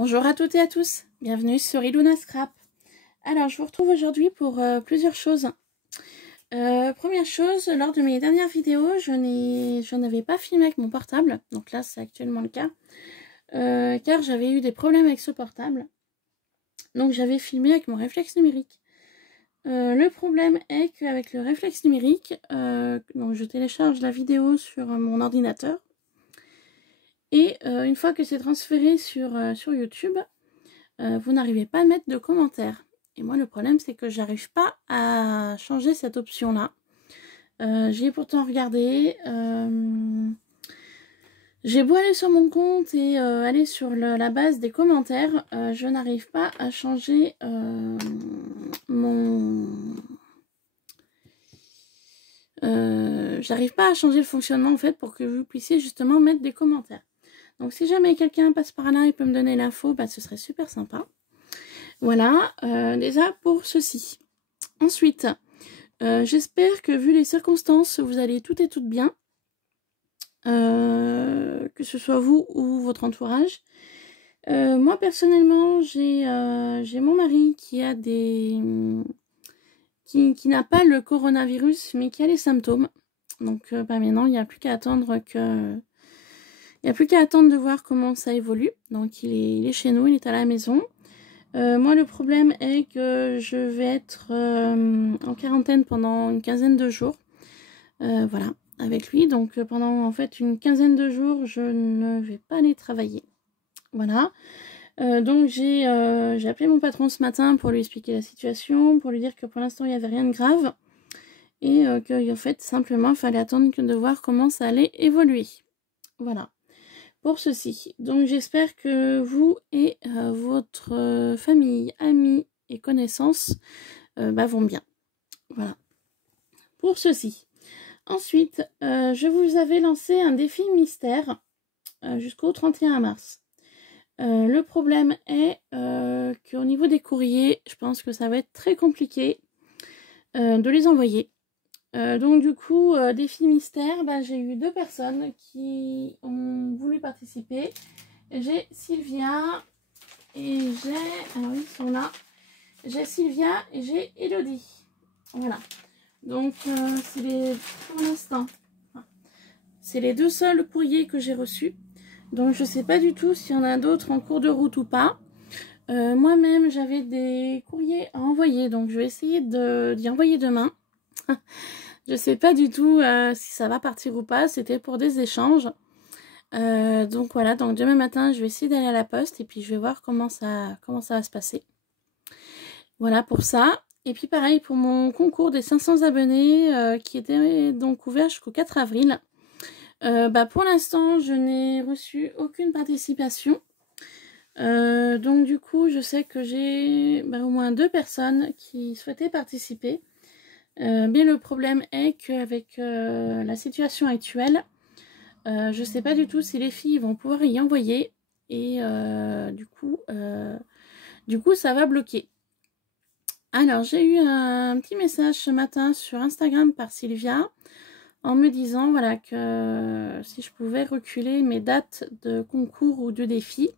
Bonjour à toutes et à tous, bienvenue sur Iluna Scrap. Alors je vous retrouve aujourd'hui pour plusieurs choses. Première chose, lors de mes dernières vidéos, je n'avais pas filmé avec mon portable, donc là c'est actuellement le cas, car j'avais eu des problèmes avec ce portable. Donc j'avais filmé avec mon réflexe numérique. Le problème est qu'avec le réflexe numérique, donc je télécharge la vidéo sur mon ordinateur. Et une fois que c'est transféré sur YouTube, vous n'arrivez pas à mettre de commentaires. Et moi, le problème, c'est que j'arrive pas à changer cette option-là. J'y ai pourtant regardé. J'ai beau aller sur mon compte et aller sur la base des commentaires, je n'arrive pas à changer j'arrive pas à changer le fonctionnement en fait pour que vous puissiez justement mettre des commentaires. Donc si jamais quelqu'un passe par là et peut me donner l'info, bah, ce serait super sympa. Voilà, déjà pour ceci. Ensuite, j'espère que vu les circonstances, vous allez toutes et toutes bien. Que ce soit vous ou votre entourage. Moi personnellement, j'ai mon mari qui a qui n'a pas le coronavirus, mais qui a les symptômes. Donc bah, maintenant, il n'y a plus qu'à attendre de voir comment ça évolue. Donc il est chez nous, il est à la maison. Moi le problème est que je vais être en quarantaine pendant une quinzaine de jours. Voilà, avec lui. Donc pendant en fait une quinzaine de jours, je ne vais pas aller travailler. Voilà. Donc j'ai appelé mon patron ce matin pour lui expliquer la situation, pour lui dire que pour l'instant il n'y avait rien de grave. Et qu'en fait simplement il fallait attendre de voir comment ça allait évoluer. Voilà. Pour ceci. Donc j'espère que vous et votre famille, amis et connaissances vont bien. Voilà. Pour ceci. Ensuite, je vous avais lancé un défi mystère jusqu'au 31 mars. Le problème est qu'au niveau des courriers, je pense que ça va être très compliqué de les envoyer. Donc du coup, défi mystère, j'ai eu 2 personnes qui ont voulu participer. J'ai Sylvia et j'ai... Alors ils sont là. J'ai Sylvia et j'ai Elodie. Voilà. Donc c'est pour l'instant, c'est les 2 seuls courriers que j'ai reçus. Donc je sais pas du tout s'il y en a d'autres en cours de route ou pas. Moi-même j'avais des courriers à envoyer, donc je vais essayer d'y envoyer demain. Je sais pas du tout si ça va partir ou pas, c'était pour des échanges. Donc voilà, donc demain matin je vais essayer d'aller à la poste et puis je vais voir comment ça va se passer. Voilà pour ça. Et puis pareil pour mon concours des 500 abonnés qui était donc ouvert jusqu'au 4 avril. Pour l'instant je n'ai reçu aucune participation. Donc du coup je sais que j'ai au moins 2 personnes qui souhaitaient participer. Mais le problème est qu'avec la situation actuelle, je ne sais pas du tout si les filles vont pouvoir y envoyer. Et du coup ça va bloquer. Alors j'ai eu un petit message ce matin sur Instagram par Sylvia en me disant voilà que si je pouvais reculer mes dates de concours ou de défi.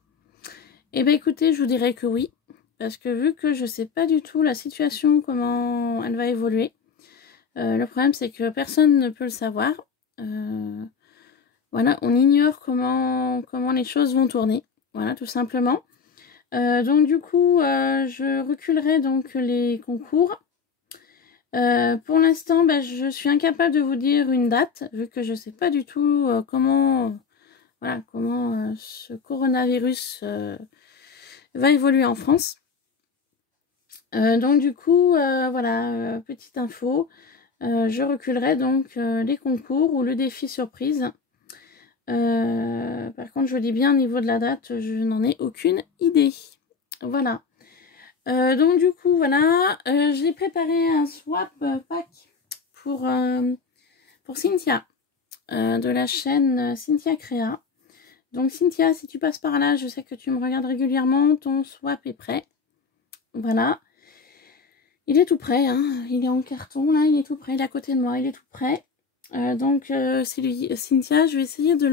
Et bien écoutez, je vous dirais que oui, parce que vu que je sais pas du tout la situation, comment elle va évoluer, le problème c'est que personne ne peut le savoir. Voilà, on ignore comment les choses vont tourner, voilà tout simplement. Donc du coup, je reculerai donc les concours. Pour l'instant, je suis incapable de vous dire une date, vu que je sais pas du tout comment ce coronavirus va évoluer en France. Donc du coup, voilà, petite info, je reculerai donc les concours ou le défi surprise. Par contre, je vous dis bien, au niveau de la date, je n'en ai aucune idée. Voilà. Donc du coup, voilà, j'ai préparé un swap pack pour Cynthia, de la chaîne Cynthia Créa. Donc Cynthia, si tu passes par là, je sais que tu me regardes régulièrement, ton swap est prêt. Voilà. Il est tout prêt, hein. Il est en carton, là, il est tout prêt, il est à côté de moi, il est tout prêt. Donc Cynthia, je vais essayer de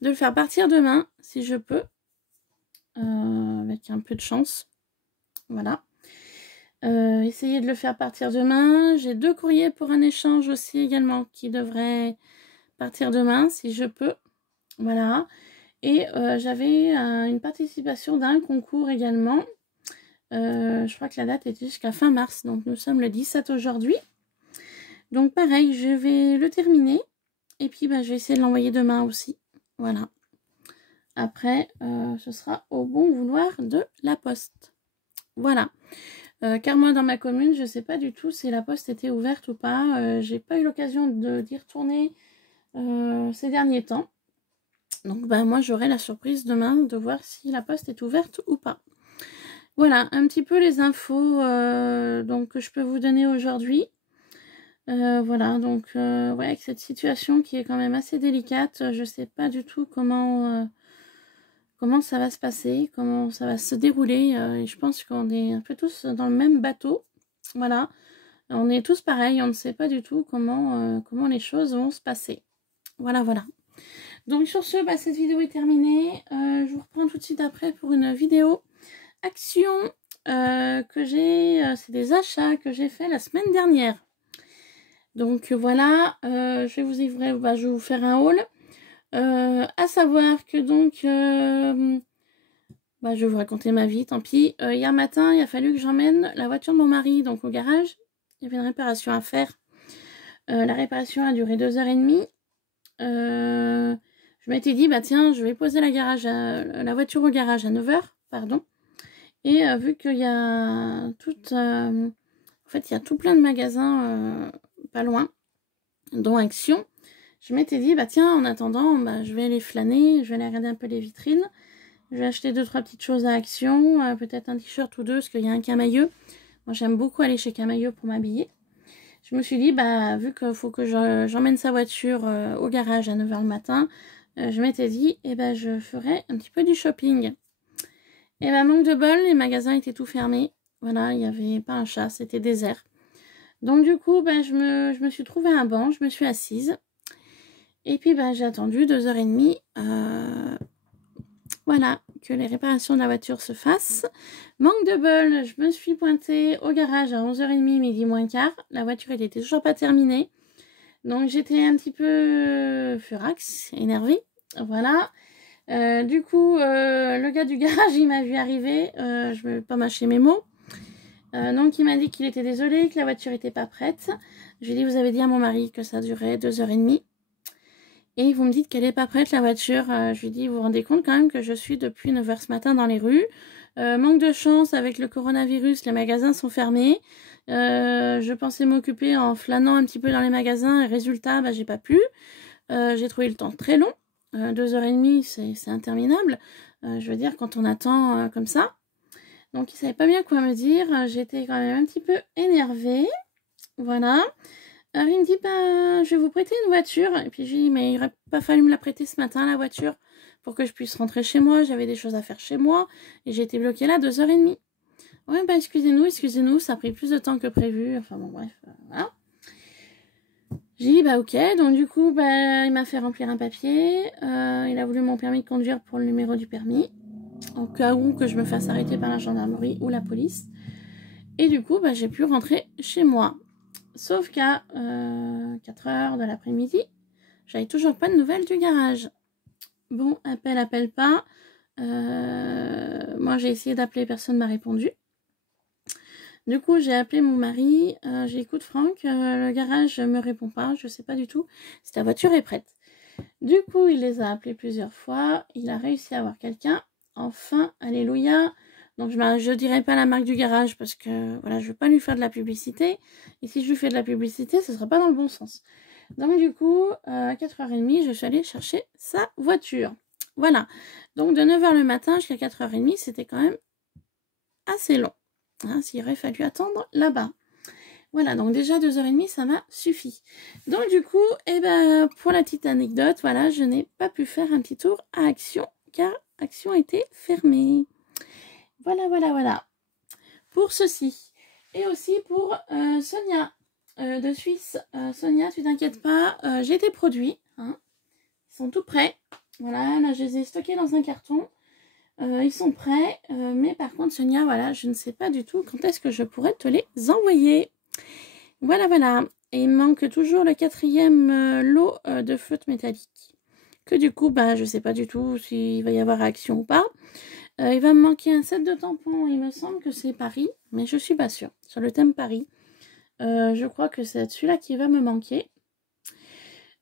le faire partir demain, si je peux. avec un peu de chance. Voilà. Essayer de le faire partir demain. J'ai 2 courriers pour un échange aussi également qui devraient partir demain si je peux. Voilà. Et j'avais une participation d'un concours également. Je crois que la date était jusqu'à fin mars. Donc nous sommes le 17 aujourd'hui. Donc pareil, je vais le terminer. Et puis je vais essayer de l'envoyer demain aussi. Voilà. Après, ce sera au bon vouloir de la poste. Voilà. Car moi, dans ma commune, je ne sais pas du tout si la poste était ouverte ou pas. J'ai pas eu l'occasion d'y retourner ces derniers temps. Donc, moi, j'aurai la surprise demain de voir si la poste est ouverte ou pas. Voilà, un petit peu les infos donc, que je peux vous donner aujourd'hui. Voilà, donc, ouais, avec cette situation qui est quand même assez délicate, je ne sais pas du tout comment ça va se passer, comment ça va se dérouler. Et je pense qu'on est un peu tous dans le même bateau. Voilà, on est tous pareils, on ne sait pas du tout comment les choses vont se passer. Voilà, voilà. Donc sur ce, cette vidéo est terminée. Je vous reprends tout de suite après pour une vidéo action que j'ai... c'est des achats que j'ai fait la semaine dernière. Donc voilà, je vais vous faire un haul. À savoir que donc, je vais vous raconter ma vie, tant pis. Hier matin, il a fallu que j'emmène la voiture de mon mari donc au garage. Il y avait une réparation à faire. La réparation a duré 2h30. Je m'étais dit, tiens, je vais poser la voiture au garage à 9h, pardon. Et vu qu'il y a en fait, il y a tout plein de magasins pas loin, dont Action. Je m'étais dit, tiens, en attendant, je vais aller flâner, je vais aller regarder un peu les vitrines. Je vais acheter 2-3 petites choses à Action, peut-être un t-shirt ou 2, parce qu'il y a un Camailleux. Moi, j'aime beaucoup aller chez Camailleux pour m'habiller. Je me suis dit, vu qu'il faut que j'emmène sa voiture au garage à 9h le matin, je m'étais dit, je ferai un petit peu du shopping. Et manque de bol, les magasins étaient tout fermés. Voilà, il n'y avait pas un chat, c'était désert. Donc du coup, je me suis trouvé un banc, je me suis assise. Et puis j'ai attendu 2h30. Voilà, que les réparations de la voiture se fassent. Manque de bol, je me suis pointée au garage à 11h30, midi moins quart. La voiture n'était toujours pas terminée. Donc j'étais un petit peu furax, énervée. Voilà. Du coup, le gars du garage, il m'a vu arriver. Je ne vais pas mâcher mes mots. Donc il m'a dit qu'il était désolé, que la voiture n'était pas prête. Je lui ai dit, vous avez dit à mon mari que ça durait 2h30. Et vous me dites qu'elle n'est pas prête, la voiture. Je lui dis, vous vous rendez compte quand même que je suis depuis 9h ce matin dans les rues. Manque de chance, avec le coronavirus, les magasins sont fermés. Je pensais m'occuper en flânant un petit peu dans les magasins. Et résultat, j'ai pas pu. J'ai trouvé le temps très long. 2h30, c'est interminable. Je veux dire, quand on attend comme ça. Donc, il ne savait pas bien quoi me dire. J'étais quand même un petit peu énervée. Voilà. Alors, il me dit, je vais vous prêter une voiture. Et puis, j'ai dit, mais il n'aurait pas fallu me la prêter ce matin, la voiture, pour que je puisse rentrer chez moi. J'avais des choses à faire chez moi. Et j'ai été bloquée là 2h30. Ouais, excusez-nous, ça a pris plus de temps que prévu. Enfin, bon, bref, voilà. J'ai dit, ok. Donc, du coup, il m'a fait remplir un papier. Il a voulu mon permis de conduire pour le numéro du permis. Au cas où que je me fasse arrêter par la gendarmerie ou la police. Et du coup, j'ai pu rentrer chez moi. Sauf qu'à 4h de l'après-midi, j'avais toujours pas de nouvelles du garage. Bon, appelle pas. Moi, j'ai essayé d'appeler, personne ne m'a répondu. Du coup, j'ai appelé mon mari. J'ai dit, écoute Franck, le garage ne me répond pas. Je sais pas du tout si ta voiture est prête. Du coup, il les a appelés plusieurs fois. Il a réussi à avoir quelqu'un. Enfin, alléluia. Donc, je ne dirai pas la marque du garage parce que voilà, je ne veux pas lui faire de la publicité. Et si je lui fais de la publicité, ce ne sera pas dans le bon sens. Donc, du coup, à 4h30, je suis allée chercher sa voiture. Voilà. Donc, de 9h le matin jusqu'à 4h30, c'était quand même assez long. Hein, s'il aurait fallu attendre là-bas. Voilà, donc déjà 2h30, ça m'a suffi. Donc, du coup, pour la petite anecdote, voilà, je n'ai pas pu faire un petit tour à Action car Action était fermée. Voilà. Pour ceci. Et aussi pour Sonia de Suisse. Sonia, tu t'inquiètes pas. J'ai tes produits. Hein. Ils sont tout prêts. Voilà, là, je les ai stockés dans un carton. Ils sont prêts, mais par contre Sonia, voilà, je ne sais pas du tout quand est-ce que je pourrais te les envoyer. Voilà, voilà. Et il manque toujours le 4e lot de feutres métalliques. Que du coup, bah, je ne sais pas du tout s'il va y avoir réaction ou pas. Il va me manquer un set de tampons. Il me semble que c'est Paris, mais je ne suis pas sûre. Sur le thème Paris, je crois que c'est celui-là qui va me manquer.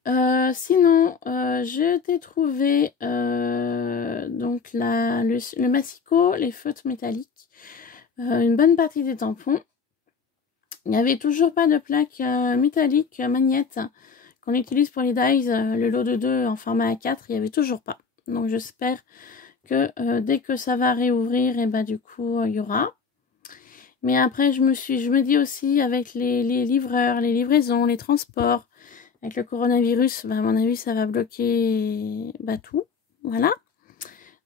Sinon, je t'ai trouvé donc le massicot, les feutres métalliques, une bonne partie des tampons. Il n'y avait toujours pas de plaque métallique magnète qu'on utilise pour les dies, le lot de 2 en format A4, il n'y avait toujours pas. Donc j'espère que dès que ça va réouvrir, et bah du coup il y aura. Mais après je me dis aussi avec les livreurs, les livraisons, les transports, avec le coronavirus, bah, à mon avis ça va bloquer tout. Voilà.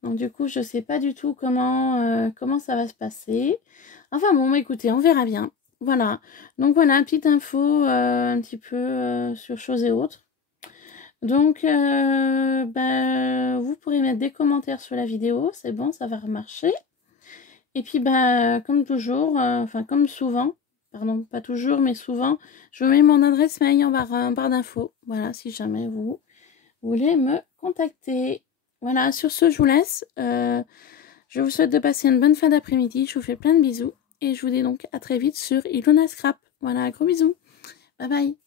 Donc du coup je sais pas du tout comment ça va se passer. Enfin bon, écoutez, on verra bien. Voilà, donc voilà, petite info un petit peu sur choses et autres. Donc, vous pourrez mettre des commentaires sur la vidéo, c'est bon, ça va remarcher. Et puis, comme toujours, enfin comme souvent, pardon, pas toujours, mais souvent, je mets mon adresse mail en barre d'infos. Voilà, si jamais vous voulez me contacter. Voilà, sur ce, je vous laisse. Je vous souhaite de passer une bonne fin d'après-midi. Je vous fais plein de bisous. Et je vous dis donc à très vite sur Ilona Scrap. Voilà, gros bisous. Bye bye.